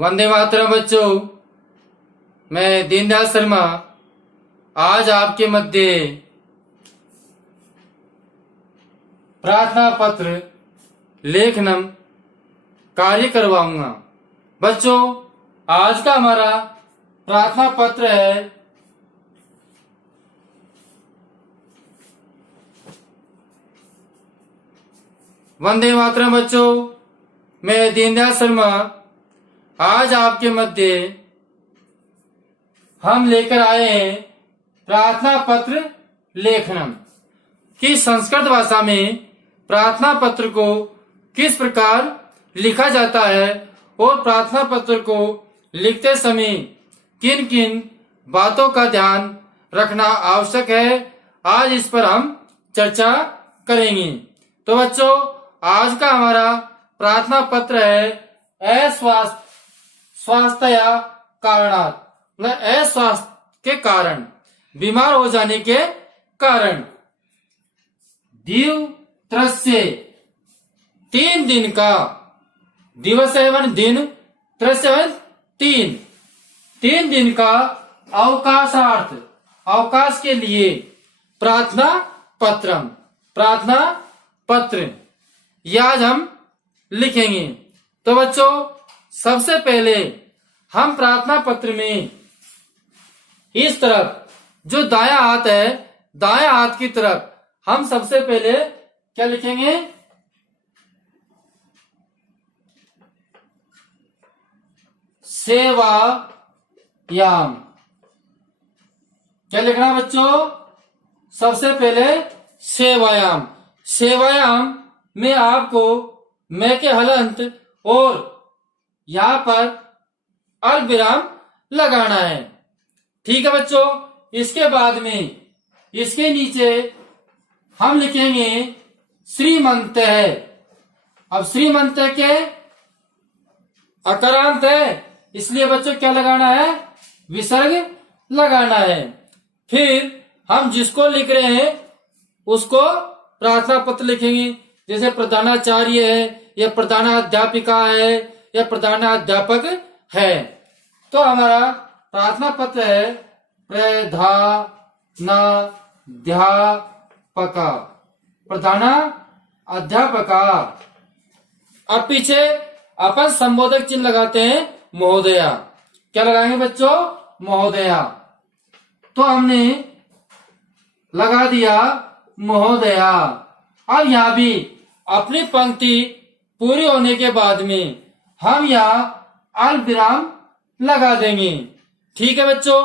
वंदे मातरम बच्चों, मैं दीनदयाल शर्मा आज आपके मध्य प्रार्थना पत्र लेखनम कार्य करवाऊंगा। बच्चों, आज का हमारा प्रार्थना पत्र है वंदे मातरम। बच्चों, मैं दीनदयाल शर्मा आज आपके मध्य हम लेकर आए हैं प्रार्थना पत्र लेखनम कि संस्कृत भाषा में प्रार्थना पत्र को किस प्रकार लिखा जाता है और प्रार्थना पत्र को लिखते समय किन किन बातों का ध्यान रखना आवश्यक है, आज इस पर हम चर्चा करेंगे। तो बच्चों, आज का हमारा प्रार्थना पत्र है स्वास्थ्य कारणात्, मतलब अस्वास्थ्य के कारण, बीमार हो जाने के कारण। दिवत्रस्य 3 दिन का, दिवस एवं दिन, त्रस्य एवं 3 दिन का अवकाशार्थ, अवकाश के लिए प्रार्थना पत्र यह आज हम लिखेंगे। तो बच्चों, सबसे पहले हम प्रार्थना पत्र में इस तरफ जो दायां हाथ है, दायां हाथ की तरफ हम सबसे पहले क्या लिखेंगे? सेवायाम। क्या लिखना बच्चों? सबसे पहले सेवायाम। सेवायाम में आपको मैं के हलंत और यहां पर अल्पविराम लगाना है। ठीक है बच्चों। इसके बाद में इसके नीचे हम लिखेंगे श्रीमंत है। अब श्रीमंत के अकारांत है, इसलिए बच्चों क्या लगाना है? विसर्ग लगाना है। फिर हम जिसको लिख रहे हैं उसको प्रार्थना पत्र लिखेंगे। जैसे प्रधानाचार्य है, या प्रधानाध्यापिका है, या प्रधानाध्यापक है। तो हमारा प्रार्थना पत्र है प्रधानाध्यापका, प्रधानाध्यापका। अब पीछे अपन संबोधक चिन्ह लगाते हैं महोदया। क्या लगाएंगे बच्चों? महोदया। तो हमने लगा दिया महोदया। अब यहां भी अपनी पंक्ति पूरी होने के बाद में हम यहाँ अल्पविराम लगा देंगे। ठीक है बच्चों।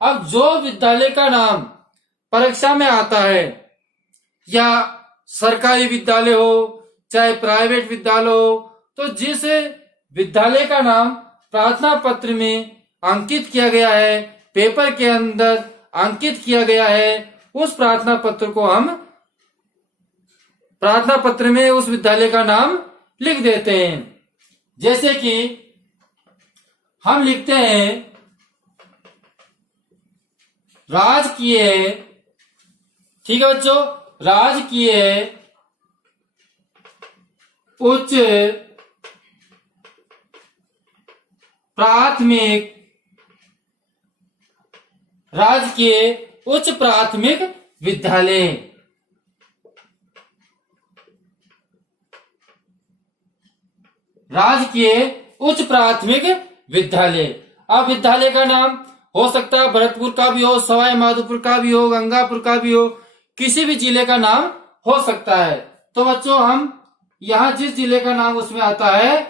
अब जो विद्यालय का नाम परीक्षा में आता है, या सरकारी विद्यालय हो चाहे प्राइवेट विद्यालय हो, तो जिस विद्यालय का नाम प्रार्थना पत्र में अंकित किया गया है, पेपर के अंदर अंकित किया गया है, उस प्रार्थना पत्र को हम प्रार्थना पत्र में उस विद्यालय का नाम लिख देते हैं। जैसे कि हम लिखते हैं राजकीय, ठीक है बच्चों, राजकीय उच्च प्राथमिक, राजकीय उच्च प्राथमिक विद्यालय। राजकीय उच्च प्राथमिक विद्यालय। अब विद्यालय का नाम हो सकता है भरतपुर का भी हो, सवाई माधोपुर का भी हो, गंगापुर का भी हो, किसी भी जिले का नाम हो सकता है। तो बच्चों, हम यहाँ जिस जिले का नाम उसमें आता है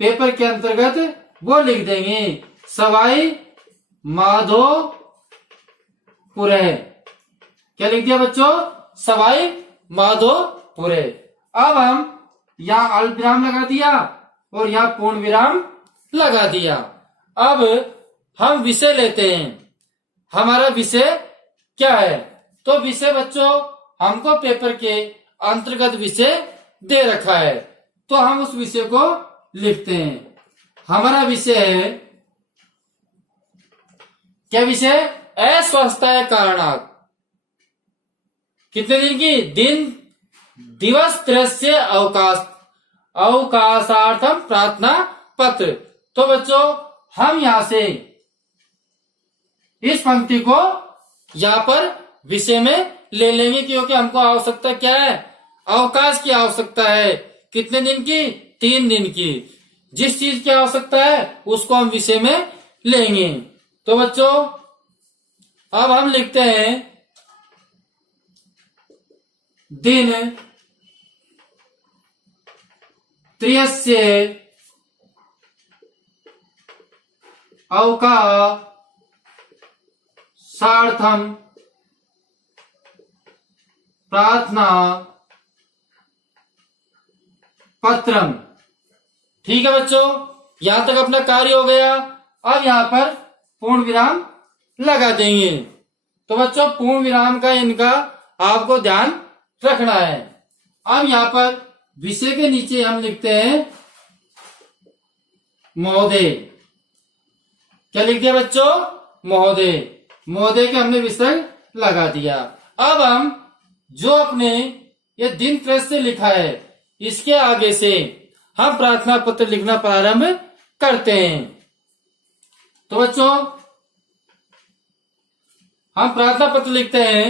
पेपर के अंतर्गत वो लिख देंगे सवाई माधोपुर है। क्या लिख दिया बच्चों? सवाई माधोपुर। अब हम यहाँ अल्पविराम लगा दिया और यहाँ पूर्ण विराम लगा दिया। अब हम विषय लेते हैं। हमारा विषय क्या है? तो विषय बच्चों, हमको पेपर के अंतर्गत विषय दे रखा है, तो हम उस विषय को लिखते हैं। हमारा विषय है, क्या विषय? अस्वास्थ्य कारणात्। कितने दिन की? दिवस त्रस्य अवकाशार्थम प्रार्थना पत्र। तो बच्चों हम यहां से इस पंक्ति को यहां पर विषय में ले लेंगे, क्योंकि हमको आवश्यकता क्या है, अवकाश की आवश्यकता है। कितने दिन की? 3 दिन की। जिस चीज की आवश्यकता है उसको हम विषय में लेंगे। तो बच्चों अब हम लिखते हैं दिन त्रयस्य अवकाशार्थम प्रार्थना पत्रम। ठीक है बच्चों, यहां तक अपना कार्य हो गया। अब यहां पर पूर्ण विराम लगा देंगे। तो बच्चों पूर्ण विराम का इनका आपको ध्यान रखना है। अब यहां पर विषय के नीचे हम लिखते हैं महोदय। क्या लिख दिया बच्चों? महोदय। महोदय के हमने विसर्ग लगा दिया। अब हम जो अपने ये दिन त्रस्त से लिखा है इसके आगे से हम प्रार्थना पत्र लिखना प्रारंभ करते हैं। तो बच्चों हम प्रार्थना पत्र लिखते हैं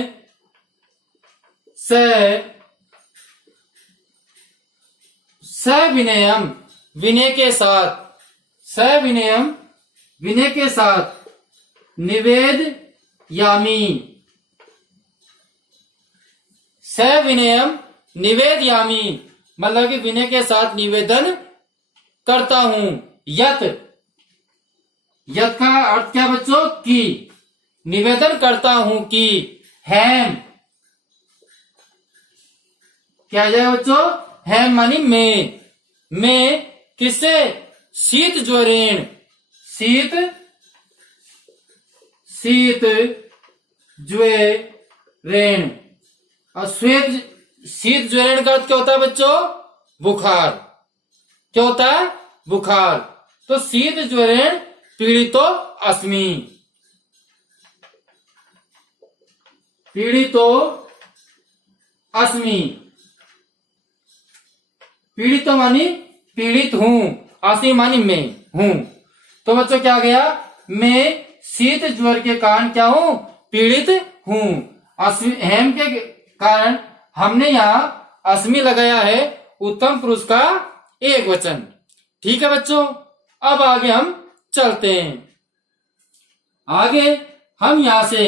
सविनयम, विनय के साथ, सविनयम विनय के साथ निवेदयामि, सविनयम निवेदयामि मतलब कि विनय के साथ निवेदन करता हूं। यत, यत का अर्थ क्या बच्चों? की। निवेदन करता हूं कि हैम, क्या जाएगा बच्चों? हैम मानी मैं किससे? शीत ज्वरेण, शीत ज्वरेण। और शीत ज्वरेण का अर्थ क्या होता है बच्चों? बुखार। क्या होता है? बुखार। तो शीत ज्वरेण पीड़ितो अस्मि, पीड़ितो अस्मि। पीड़ितो मानी पीड़ित हूं, अस्मि मानी मैं हूं। तो बच्चों क्या गया? मैं शीत ज्वर के कारण क्या हूं? पीड़ित हूं। हेम के कारण हमने यहां अस्मि लगाया है, उत्तम पुरुष का एक वचन। ठीक है बच्चों, अब आगे हम चलते हैं। आगे हम यहां से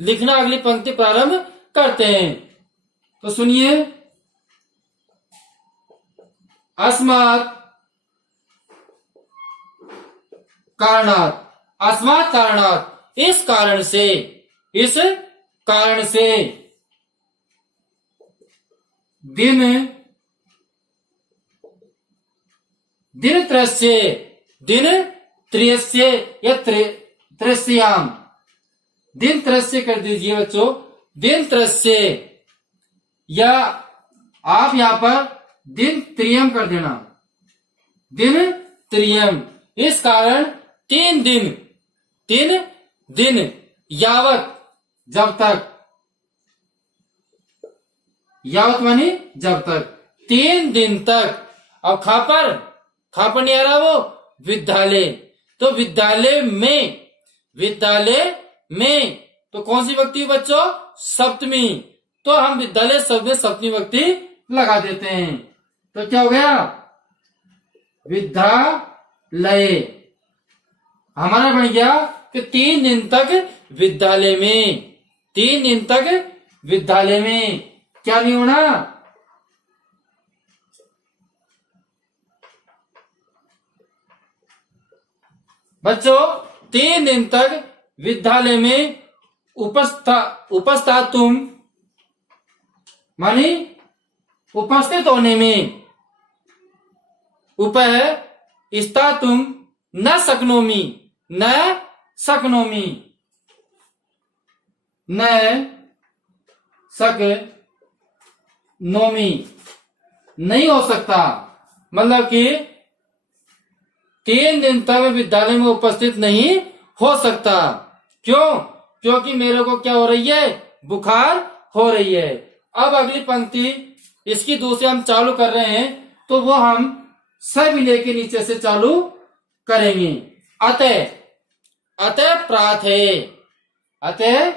लिखना अगली पंक्ति प्रारंभ करते हैं। तो सुनिए, अस्मात् कारणात्, अस्मात् कारणात् इस कारण से, इस कारण से दिन त्रयस्य, दिन त्रयस्य या त्रयस्याम, दिन त्रयस्य कर दीजिए बच्चों, दिन त्रयस्य, या आप यहां पर दिन त्रियम कर देना, दिन त्रियम। इस कारण 3 दिन यावत, जब तक, यावत मानी जब तक, 3 दिन तक। अब खापर नहीं आ रहा वो, विद्यालय। तो विद्यालय में तो कौन सी विभक्ति बच्चों? सप्तमी। तो हम विद्यालय शब्द में सप्तमी विभक्ति लगा देते हैं। तो क्या हो गया? विद्यालय हमारा बन गया कि 3 दिन तक विद्यालय में, 3 दिन तक विद्यालय में क्या नहीं होना? बच्चों 3 दिन तक विद्यालय में उपस्थातुम मानी उपस्थित होने में, उपस्थातुम न शक्नोमी, न शक्नोमी, न शक्नोमी, नहीं हो सकता। मतलब कि 3 दिन तक विद्यालय में उपस्थित नहीं हो सकता। क्यों? क्योंकि मेरे को क्या हो रही है? बुखार हो रही है। अब अगली पंक्ति इसकी दूसरी हम चालू कर रहे हैं, तो वो हम सविनय के नीचे से चालू करेंगे। अतः, अतः प्राथे, अतः,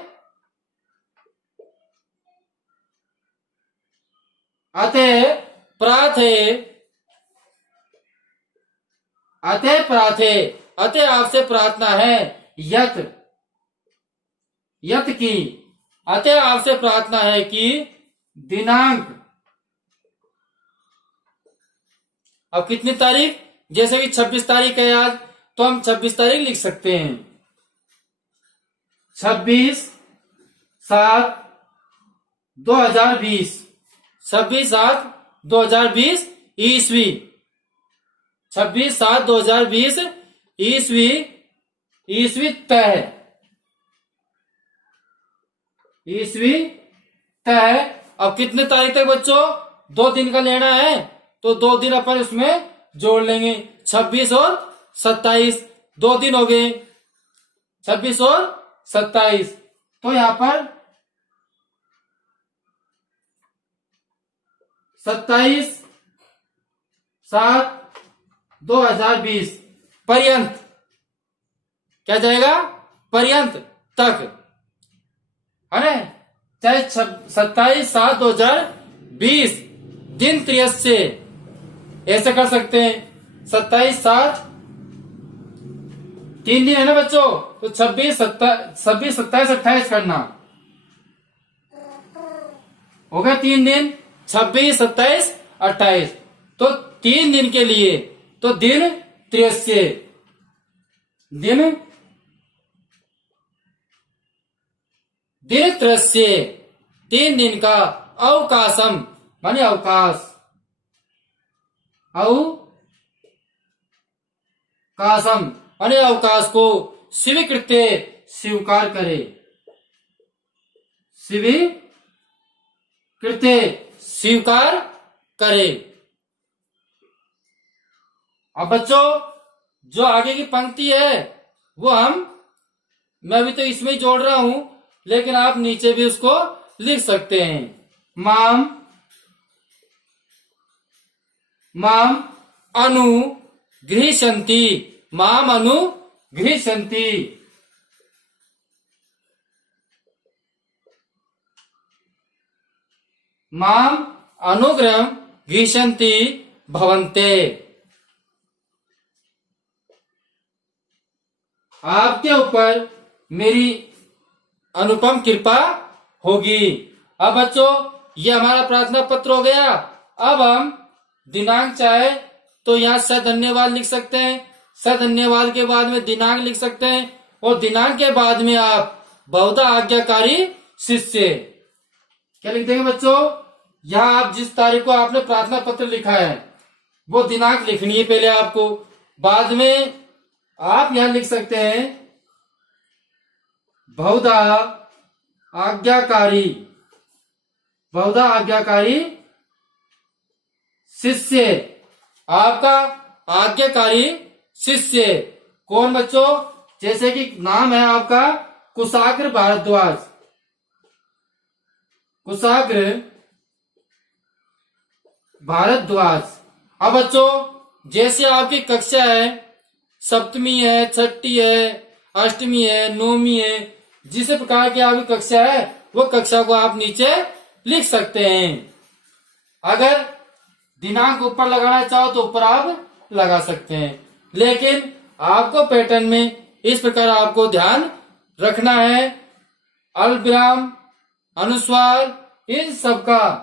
अतः प्राथे, अतः प्राथे, अतः आपसे प्रार्थना है, यत, यत की, अतः आपसे प्रार्थना है कि दिनांक, अब कितनी तारीख, जैसे कि 26 तारीख है आज, तो हम 26 तारीख लिख सकते हैं। 26/7/2020, 26/7/2020 ईस्वी, 26/7/2020 ईस्वी, ईस्वी तय, ईस्वी तय। अब कितने तारीख तक बच्चों, 2 दिन का लेना है, तो 2 दिन अपन उसमें जोड़ लेंगे, 26 और 27, 2 दिन हो गए, 26 और 27। तो यहां पर 27/7/2020 पर्यंत, क्या जाएगा, पर्यंत तक, है ना, चाहे 27/7/2020 दिन 30 से, ऐसे कर सकते हैं। 27/7 3 दिन है ना बच्चों, तो 26, 27, 28 करना होगा, 3 दिन, 26, 27, 28, तो 3 दिन के लिए, तो दिन 30, दिन 30, 3 दिन का अवकाशम माने अवकाश, अवकाशम माने अवकाश को स्वीकृत्य स्वीकार करे, स्वीकृत्य स्वीकार करे। अब बच्चों जो आगे की पंक्ति है वो मैं भी तो इसमें ही जोड़ रहा हूं, लेकिन आप नीचे भी उसको लिख सकते हैं। माम अनुगृह्णन्ति, माम अनुगृह्णन्ति, माम अनुगृह्णन्ति भवन्ते, आपके ऊपर मेरी अनुपम कृपा होगी। अब बच्चों ये हमारा प्रार्थना पत्र हो गया। अब हम दिनांक चाहे तो यहाँ सधन्यवाद लिख सकते हैं, सधन्यवाद के बाद में दिनांक लिख सकते हैं, और दिनांक के बाद में आप बहुधा आज्ञाकारी शिष्य, क्या लिख देंगे बच्चों, यहाँ आप जिस तारीख को आपने प्रार्थना पत्र लिखा है वो दिनांक लिखनी है पहले आपको, बाद में आप यहां लिख सकते हैं बहुधा आज्ञाकारी, बहुधा आज्ञाकारी शिष्य, आपका आज्ञाकारी शिष्य कौन बच्चों, जैसे कि नाम है आपका कुशाग्र भारद्वाज, कुशाग्र भारद्वाज। अब बच्चों जैसे आपकी कक्षा है, सप्तमी है, छठी है, अष्टमी है, नौमी है, जिस प्रकार की आपकी कक्षा है वो कक्षा को आप नीचे लिख सकते हैं। अगर दिनांक ऊपर लगाना चाहो तो ऊपर आप लगा सकते हैं, लेकिन आपको पैटर्न में इस प्रकार आपको ध्यान रखना है, अल्पविराम, अनुस्वार, इन सबका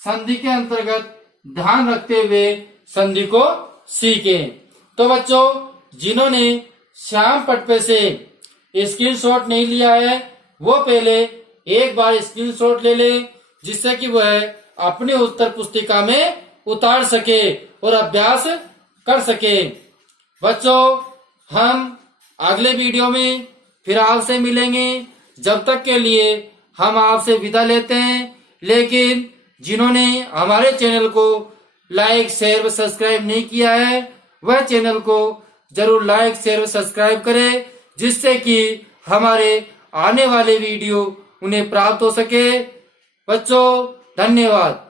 संधि के अंतर्गत ध्यान रखते हुए संधि को सीखें। तो बच्चों जिन्होंने श्याम पट पे से स्क्रीनशॉट नहीं लिया है वो पहले एक बार स्क्रीनशॉट ले ले, जिससे कि वह अपनी उत्तर पुस्तिका में उतार सके और अभ्यास कर सके। बच्चों हम अगले वीडियो में फिर आपसे मिलेंगे, जब तक के लिए हम आपसे विदा लेते हैं। लेकिन जिन्होंने हमारे चैनल को लाइक, शेयर व सब्सक्राइब नहीं किया है वह चैनल को जरूर लाइक, शेयर व सब्सक्राइब करें, जिससे कि हमारे आने वाले वीडियो उन्हें प्राप्त हो सके। बच्चों धन्यवाद।